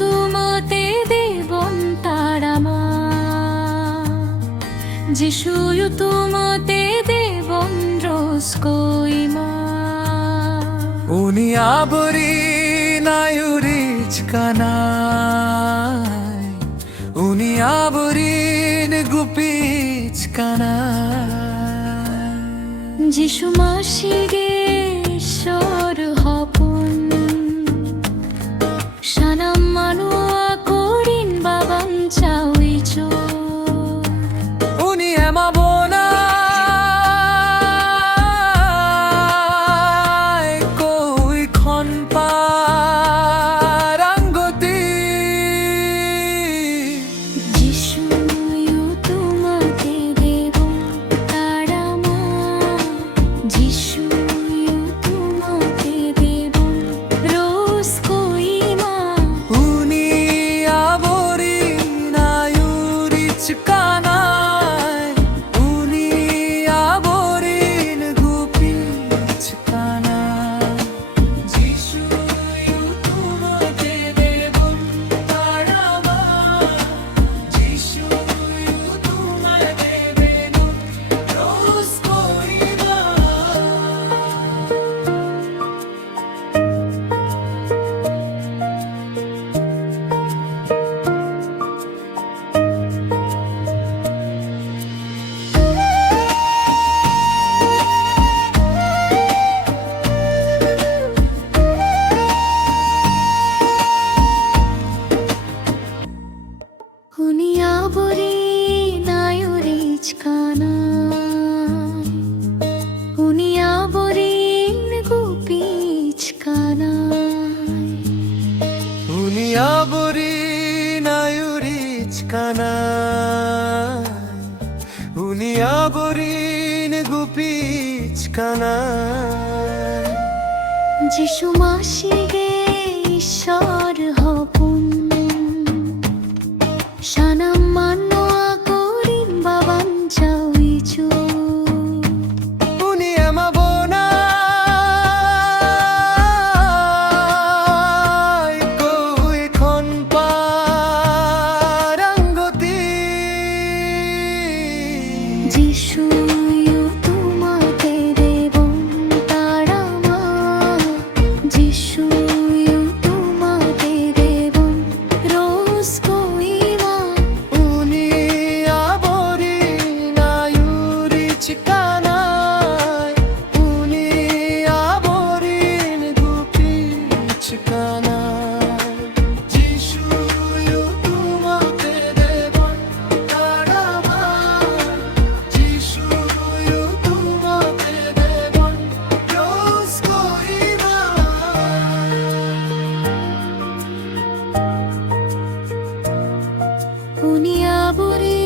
তোমাতে দেবন তারামা যিশুয়ু তোমাতে দেবন roskoima Uni abori na yurich kanai Uni abori ne gupich kanai যিশু মাসিগে ঈশ্বর হপন Sanam মানুয়া করিন Baban চাউইচো Uni emabona koi khon parangoti যিশুয়ু তোমাতে দেবন তারামা যিশুয়ু তোমাতে দেবন roskoima Uni abori na yurich kanai Uni abori ne gupich kanai Jishuyu tumate devon tarama Jishuyu tumate devon roskoima Uni abori na yurich kanai Uni abori gupich kanai Uni abori na yurich kanai Uni abori ne gupich kanai যিশু মাসিগে ঈশ্বর হপন Sanam মানুয়া করিন Baban চাউইচো Uni emabona koi khon parangoti যিশুয়ু তোমাতে দেবন তারামা যিশুয়ু তোমাতে দেবন roskoima Uni abori na yurich kanai Uni abori ne gupich kanai Jishuyu tumate devon tarama Jishuyu tumate devon roskoima Uni abori